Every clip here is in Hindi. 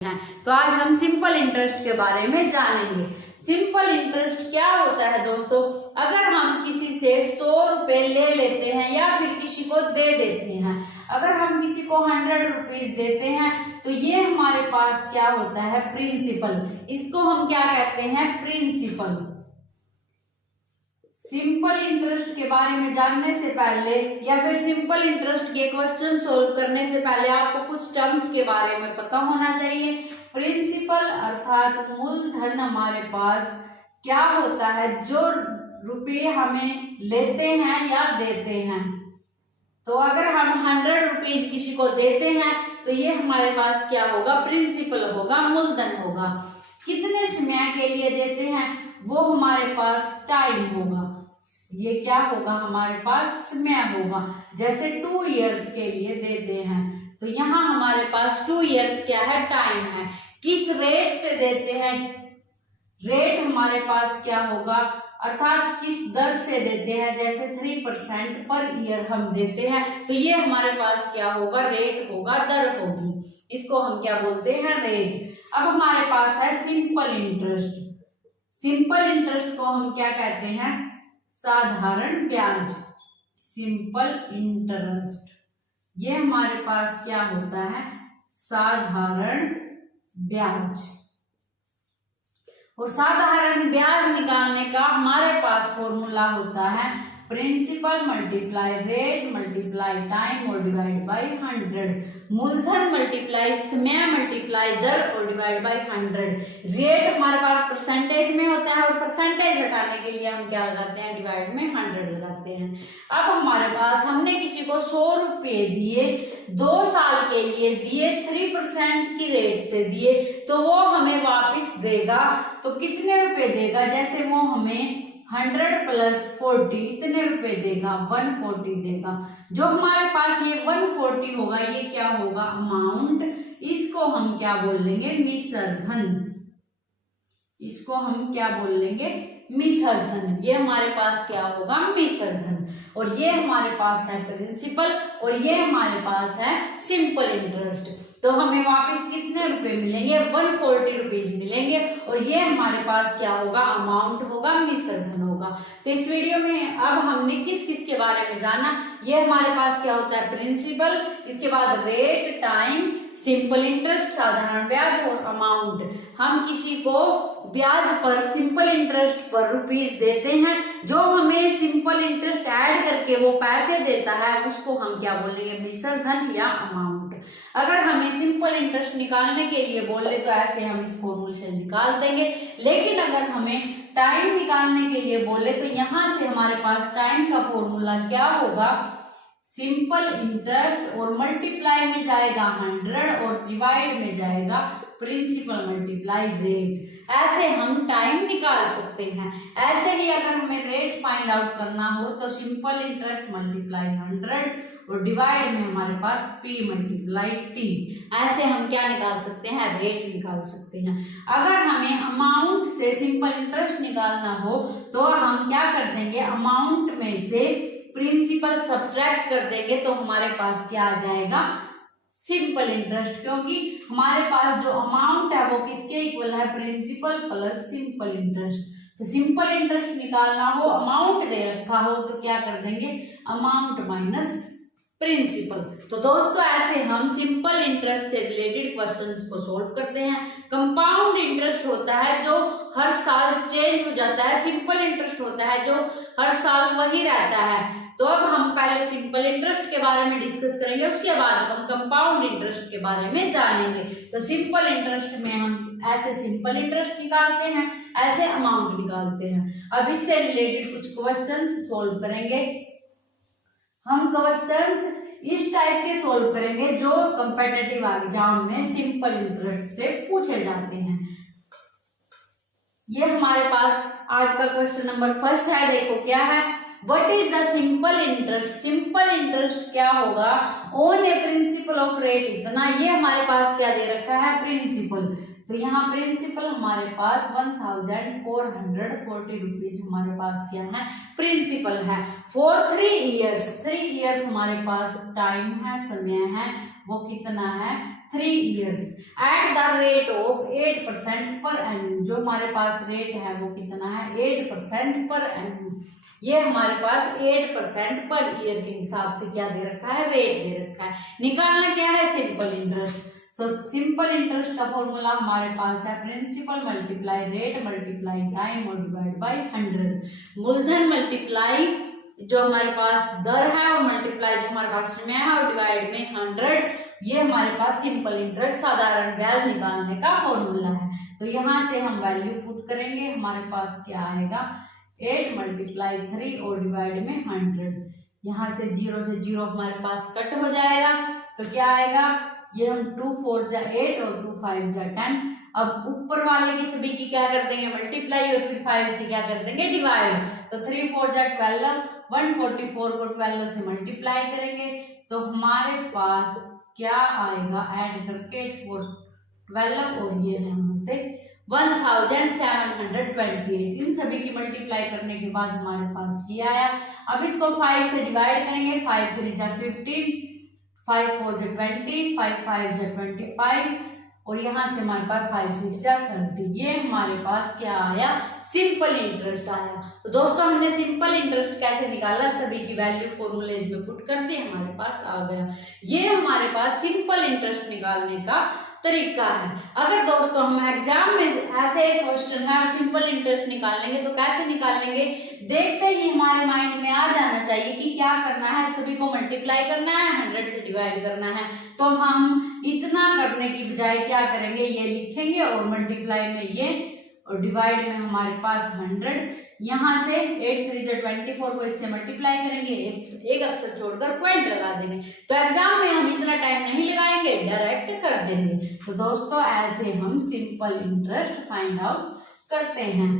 हैं। तो आज हम सिंपल इंटरेस्ट के बारे में जानेंगे। सिंपल इंटरेस्ट क्या होता है दोस्तों? अगर हम किसी से 100 रुपए ले लेते हैं या फिर किसी को दे देते हैं, अगर हम किसी को 100 रुपीज देते हैं तो ये हमारे पास क्या होता है? प्रिंसिपल। इसको हम क्या कहते हैं? प्रिंसिपल। सिंपल इंटरेस्ट के बारे में जानने से पहले या फिर सिंपल इंटरेस्ट के क्वेश्चन सोल्व करने से पहले आपको कुछ टर्म्स के बारे में पता होना चाहिए। प्रिंसिपल अर्थात मूलधन हमारे पास क्या होता है? जो रुपये हमें लेते हैं या देते हैं। तो अगर हम 100 रुपीज किसी को देते हैं तो ये हमारे पास क्या होगा? प्रिंसिपल होगा, मूलधन होगा। कितने समय के लिए देते हैं? वो हमारे पास टाइम होगा। ये क्या होगा? हमारे पास समय होगा। जैसे 2 इयर्स के लिए देते हैं तो यहाँ हमारे पास 2 इयर्स क्या है? टाइम है। किस रेट से देते हैं? रेट हमारे पास क्या होगा? अर्थात किस दर से देते हैं? जैसे 3% पर ईयर हम देते हैं तो ये हमारे पास क्या होगा? रेट होगा, दर होगी। इसको हम क्या बोलते हैं? रेट। अब हमारे पास है सिंपल इंटरेस्ट। सिंपल इंटरेस्ट को हम क्या कहते हैं? साधारण ब्याज। सिंपल इंटरेस्ट ये हमारे पास क्या होता है? साधारण ब्याज। और साधारण ब्याज निकालने का हमारे पास फॉर्मूला होता है principal multiply rate multiply time और डिवाइड बाय 100। मूलधन मल्टीप्लाई समय मल्टीप्लाई दर और डिवाइड बाय 100। रेट हमारे पास परसेंटेज में होता है और परसेंटेज हटाने के लिए हम क्या लगाते हैं? डिवाइड में 100 लगाते हैं। अब हमारे पास हमने किसी को 100 रुपये दिए, 2 साल के लिए दिए, 3% की रेट से दिए, तो वो हमें वापस देगा। तो कितने रुपए देगा? जैसे वो हमें 100 + 40 इतने रुपए देगा, 140 देगा। जो हमारे पास ये 140 होगा ये क्या होगा? अमाउंट। इसको हम क्या बोल लेंगे? मिश्रधन। इसको हम क्या बोल लेंगे? मिश्रधन। ये हमारे पास क्या होगा? मिश्रधन। और ये हमारे पास है प्रिंसिपल और ये हमारे पास है सिंपल इंटरेस्ट। तो हमें वापस कितने रुपए मिलेंगे? 140 रुपीज मिलेंगे। और ये हमारे पास क्या होगा? अमाउंट होगा, मिश्रधन होगा। तो इस वीडियो में अब हमने किस किस के बारे में जाना। ये हमारे पास क्या होता है? प्रिंसिपल, इसके बाद रेट, टाइम, सिंपल इंटरेस्ट साधारण ब्याज और अमाउंट। हम किसी को ब्याज पर सिंपल इंटरेस्ट पर रुपीज देते हैं, जो हमें सिंपल इंटरेस्ट ऐड करके वो पैसे देता है उसको हम क्या बोलेंगे? मिश्रधन या अमाउंट। अगर हमें सिंपल इंटरेस्ट निकालने के लिए बोले तो ऐसे हम इस फॉर्मूले से निकाल देंगे। लेकिन अगर हमें टाइम निकालने के लिए बोले तो यहाँ से हमारे पास टाइम का फॉर्मूला क्या होगा? सिंपल इंटरेस्ट और मल्टीप्लाई में जाएगा 100 और डिवाइड में जाएगा प्रिंसिपल मल्टीप्लाई रेट। ऐसे हम टाइम निकाल सकते हैं। ऐसे ही अगर हमें रेट फाइंड आउट करना हो तो सिंपल इंटरेस्ट मल्टीप्लाई 100 और डिवाइड में हमारे पास P मल्टीप्लाई T। ऐसे हम क्या निकाल सकते हैं? रेट निकाल सकते हैं। अगर हमें अमाउंट से सिंपल इंटरेस्ट निकालना हो तो हम क्या कर देंगे? अमाउंट में से प्रिंसिपल सब्ट्रैक्ट कर देंगे तो हमारे पास क्या आ जाएगा? Simple interest. क्योंकि हमारे पास जो अमाउंट है वो किसके इक्वल है? Principal plus simple interest. तो सिंपल इंटरेस्ट निकालना हो, अमाउंट दे रखा हो तो क्या कर देंगे? Amount minus principal. तो दोस्तों ऐसे हम सिंपल इंटरेस्ट से रिलेटेड क्वेश्चंस को सोल्व करते हैं। कंपाउंड इंटरेस्ट होता है जो हर साल चेंज हो जाता है। सिंपल इंटरेस्ट होता है जो हर साल वही रहता है। तो अब हम पहले सिंपल इंटरेस्ट के बारे में डिस्कस करेंगे, उसके बाद हम कंपाउंड इंटरेस्ट के बारे में जानेंगे। तो सिंपल इंटरेस्ट में हम ऐसे सिंपल इंटरेस्ट निकालते हैं, ऐसे अमाउंट निकालते हैं। अब इससे रिलेटेड कुछ क्वेश्चंस सोल्व करेंगे। हम क्वेश्चंस इस टाइप के सोल्व करेंगे जो कॉम्पिटिटिव एग्जाम में सिंपल इंटरेस्ट से पूछे जाते हैं। ये हमारे पास आज का क्वेश्चन नंबर 1 है। देखो क्या है? What is the simple interest? Simple interest क्या होगा? On A principle of rate इतना। ये हमारे पास क्या दे रखा है? प्रिंसिपल। तो यहाँ प्रिंसिपल हमारे पास 1440 रुपीज हमारे पास क्या है? प्रिंसिपल है। फॉर 3 इयर्स, 3 इयर्स हमारे पास टाइम है, समय है, वो कितना है? 3 years at the rate of 8% per annum. जो हमारे पास रेट है वो कितना है 8% पर एनम। ये हमारे पास 8% पर ईयर के हिसाब से क्या दे रखा है रेट दे रखा है। निकालना क्या है सिंपल इंटरेस्ट। तो सिंपल इंटरेस्ट का फॉर्मूला हमारे पास है principal multiply rate multiply time और डिवाइड बाय 100। मूलधन मल्टीप्लाई जो हमारे पास दर है और मल्टीप्लाई जो हमारे पास समय है और डिवाइड में 100। ये हमारे पास सिंपल इंटरेस्ट साधारण ब्याज निकालने का फॉर्मूला है। तो यहाँ से हम वैल्यू पुट करेंगे, हमारे पास क्या आएगा 8 मल्टीप्लाई 3 और डिवाइड में 100। यहाँ से 0 से 0 हमारे पास कट हो जाएगा तो क्या आएगा, ये हम 2 4 जा 8 और 2 5 जा 10। अब ऊपर वाले की सभी की क्या कर देंगे मल्टीप्लाई और फिर 5 से क्या कर देंगे डिवाइड। तो 3 4 जा 12, 144 को 12 से मल्टीप्लाई करेंगे तो हमारे पास क्या आएगा ऐड करके 4 12 और ये है हमसे 1728। इन सभी की मल्टीप्लाई करने के बाद हमारे पास ये आया। अब इसको 5 से डिवाइड करेंगे, 5 3 जा 15, 5 4 जा 20, 5 5 जा 25 और यहाँ से हमारे पास 5 6 जा 30। ये हमारे पास क्या आया सिंपल इंटरेस्ट आया। तो दोस्तों हमने सिंपल इंटरेस्ट कैसे निकाला, सभी की वैल्यू फॉर्मूलेज में पुट करते हमारे पास आ गया। ये हमारे पास सिंपल इंटरेस्ट निकालने का तरीका है। अगर दोस्तों हम एग्जाम में ऐसे एक क्वेश्चन है और सिंपल इंटरेस्ट निकालेंगे तो कैसे निकालेंगे, देखते ही हमारे माइंड में आ जाना चाहिए कि क्या करना है, सभी को मल्टीप्लाई करना है, 100 से डिवाइड करना है। तो हम इतना करने की बजाय क्या करेंगे, ये लिखेंगे और मल्टीप्लाई में ये और डिवाइड में हमारे पास 100। यहाँ से 8 3 जा 24 को इससे मल्टीप्लाई करेंगे, एक अक्षर छोड़कर पॉइंट लगा देंगे। तो एग्जाम में हम इतना टाइम नहीं लगाएंगे, डायरेक्ट कर देंगे। तो दोस्तों ऐसे हम सिंपल इंटरेस्ट फाइंड आउट करते हैं।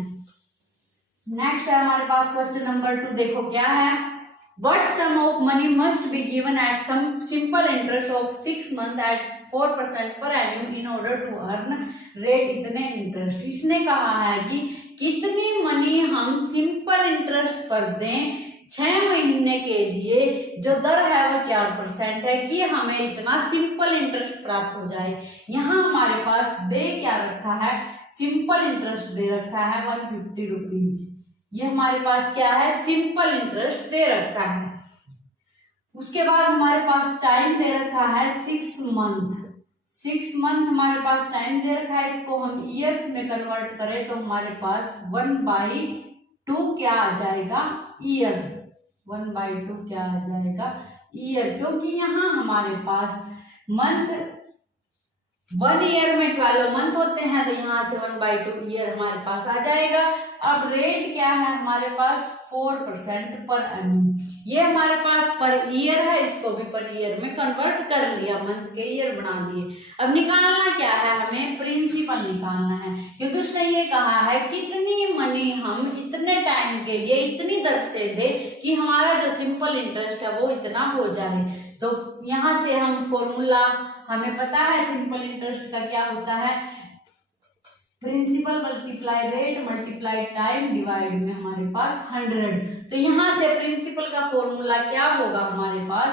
नेक्स्ट है हमारे पास क्वेश्चन नंबर 2। देखो क्या है, what sum of money must be given at some simple interest of 6 months at 4% per annum in order to earn rate इतने इंटरेस्ट। इसने कहा है कि कितनी मनी हम सिंपल इंटरेस्ट पर दें 6 महीने के लिए, जो दर है वो 4% है, कि हमें इतना सिंपल इंटरेस्ट प्राप्त हो जाए। यहाँ हमारे पास दे क्या रखा है, सिंपल इंटरेस्ट दे रखा है 150 रुपीज। ये हमारे पास क्या है सिंपल इंटरेस्ट दे रखा है। उसके बाद हमारे पास टाइम दे रखा है 6 मंथ। 6 मंथ हमारे पास टाइम दे रखा है। इसको हम ईयर्स में कन्वर्ट करें तो हमारे पास 1/2 क्या आ जाएगा ईयर। 1/2 क्या आ जाएगा ईयर, क्योंकि यहाँ हमारे पास मंथ 1 ईयर में 12 मंथ होते हैं तो यहाँ से 1/2 ईयर हमारे पास आ जाएगा। अब रेट क्या है हमारे पास 4% पर एनम। ये हमारे पास पर ईयर है, इसको भी पर ईयर में कन्वर्ट कर लिया, मंथ के ईयर बना दिए। अब निकालना क्या है, हमें प्रिंसिपल निकालना है, क्योंकि उसने ये कहा है कितनी मनी हम इतने टाइम के लिए इतनी दर से दे कि हमारा जो सिंपल इंटरेस्ट है वो इतना हो जाए। तो यहाँ से हम फॉर्मूला हमें पता है सिंपल इंटरेस्ट का क्या होता है, principal multiply rate multiply time divide में हमारे पास 100। तो यहाँ से प्रिंसिपल का फॉर्मूला क्या होगा हमारे पास,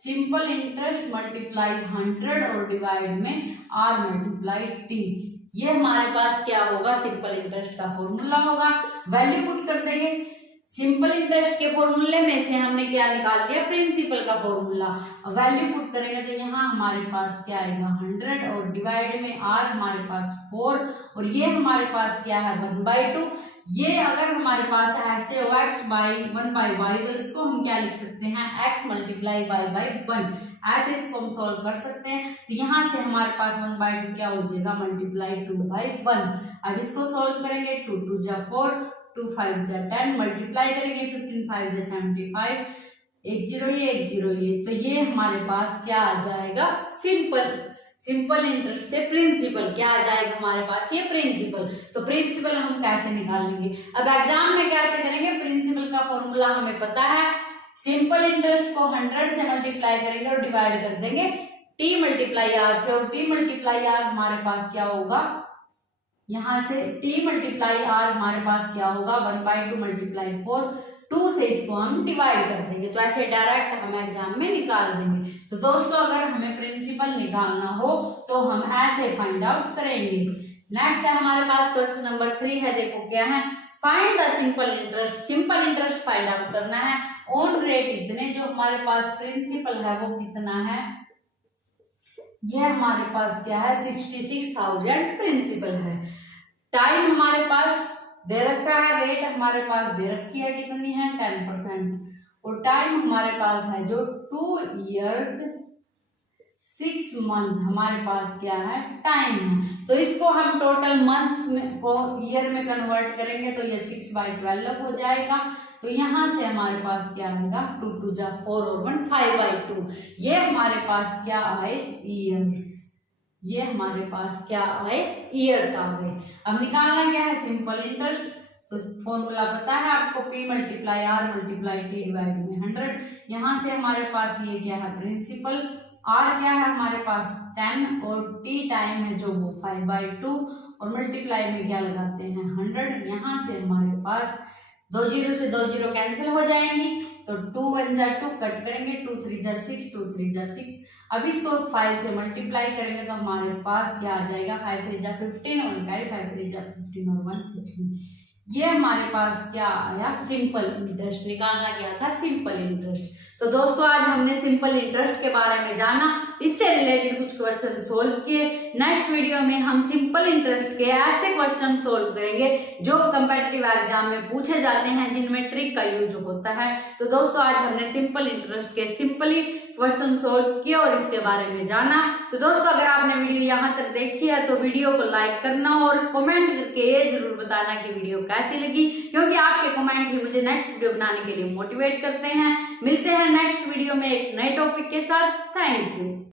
सिंपल इंटरेस्ट मल्टीप्लाई 100 और डिवाइड में आर मल्टीप्लाई टी। ये हमारे पास क्या होगा सिंपल इंटरेस्ट का फॉर्मूला होगा। वैल्यू पुट कर देंगे। सिंपल इंटरेस्ट के फॉर्मूले में से हमने क्या निकाल लिया प्रिंसिपल का फॉर्मूला। वैल्यू पुट करेंगे तो यहाँ हमारे पास क्या आएगा 100 और डिवाइड में आर हमारे पास 4 और ये हमारे पास क्या है 1/2। ये अगर हमारे पास ऐसे हो x/1/y तो इसको हम क्या लिख सकते हैं x मल्टीप्लाई y/1, ऐसे इसको हम सॉल्व कर सकते हैं। तो यहाँ से हमारे पास 1/2 क्या हो जाएगा मल्टीप्लाई 2/1। अब इसको सॉल्व करेंगे 2 2 जा 4, 2 5 जा 10, मल्टीप्लाई करेंगे 15 5 जा 75, 1 0 ये 1 0 ये। तो ये हमारे पास क्या आ जाएगा सिंपल इंटरेस्ट से प्रिंसिपल क्या आ जाएगा हमारे पास ये प्रिंसिपल। तो प्रिंसिपल हम कैसे निकालेंगे, अब एग्जाम में कैसे करेंगे, प्रिंसिपल का फॉर्मूला हमें पता है। सिंपल इंटरेस्ट को 100 से मल्टीप्लाई करेंगे और डिवाइड कर देंगे t मल्टीप्लाई आर से, और t मल्टीप्लाई आर हमारे पास क्या होगा, यहाँ से t मल्टीप्लाई आर हमारे पास क्या होगा 1/2 मल्टीप्लाई 4, 2 से इसको हम डिवाइड कर देंगे, तो ऐसे डायरेक्ट हम एग्जाम में निकाल देंगे। तो दोस्तों अगर हमें प्रिंसिपल निकालना हो तो हम ऐसे फाइंड आउट करेंगे। नेक्स्ट है हमारे पास क्वेश्चन नंबर 3 है, देखो क्या है, find the simple interest. Simple interest find out करना है ऑन रेट इतने, जो हमारे पास प्रिंसिपल है वो कितना है, ये हमारे पास क्या है 66,000 प्रिंसिपल है। टाइम हमारे पास दे रखा है, रेट हमारे पास दे रखी है कितनी है 10%, और टाइम हमारे पास है जो 2 years 6 month हमारे पास क्या है टाइम है। तो इसको हम टोटल मंथ्स में को ईयर में कन्वर्ट करेंगे तो ये 6/12 हो जाएगा। तो यहाँ से हमारे पास क्या आएगा 2 2 जा 4 और 1 5/2, ये हमारे पास क्या आए ईयर्स, ये हमारे पास क्या आए ईयर्स आ गए। अब निकालना क्या है सिंपल इंटरेस्ट, तो फॉर्मूला पता है आपको, P × R × T डिवाइड में 100। यहाँ से हमारे पास ये क्या है प्रिंसिपल, R क्या है हमारे पास 10 और T टाइम है जो वो 5/2 और मल्टीप्लाई में क्या लगाते हैं 100। यहाँ से हमारे पास 2 0 से 2 0 कैंसिल हो जाएंगी, तो 2 1 जा 2 कट करेंगे, 2 3 जा 6 2 3 जा 6। अब इसको 5 से मल्टीप्लाई करेंगे तो हमारे पास क्या आ जाएगा 5 3 जा 15 और 5 3 जा 15 और 1 16। ये हमारे पास क्या आया सिंपल इंटरेस्ट, निकालना गया था सिंपल इंटरेस्ट। तो दोस्तों आज हमने सिंपल इंटरेस्ट के बारे में जाना, इससे रिलेटेड कुछ क्वेश्चन सोल्व किए। नेक्स्ट वीडियो में हम सिंपल इंटरेस्ट के ऐसे क्वेश्चन सोल्व करेंगे जो कम्पिटिटिव एग्जाम में पूछे जाते हैं, जिनमें ट्रिक का यूज होता है। तो दोस्तों आज हमने सिंपल इंटरेस्ट के सिंपली क्वेश्चन सोल्व किए और इसके बारे में जाना। तो दोस्तों अगर आपने वीडियो यहाँ तक देखी है तो वीडियो को लाइक करना और कमेंट करके ये जरूर बताना कि वीडियो कैसी लगी, क्योंकि आपके कमेंट ही मुझे नेक्स्ट वीडियो बनाने के लिए मोटिवेट करते हैं। मिलते हैं नेक्स्ट वीडियो में एक नए टॉपिक के साथ। Thank you.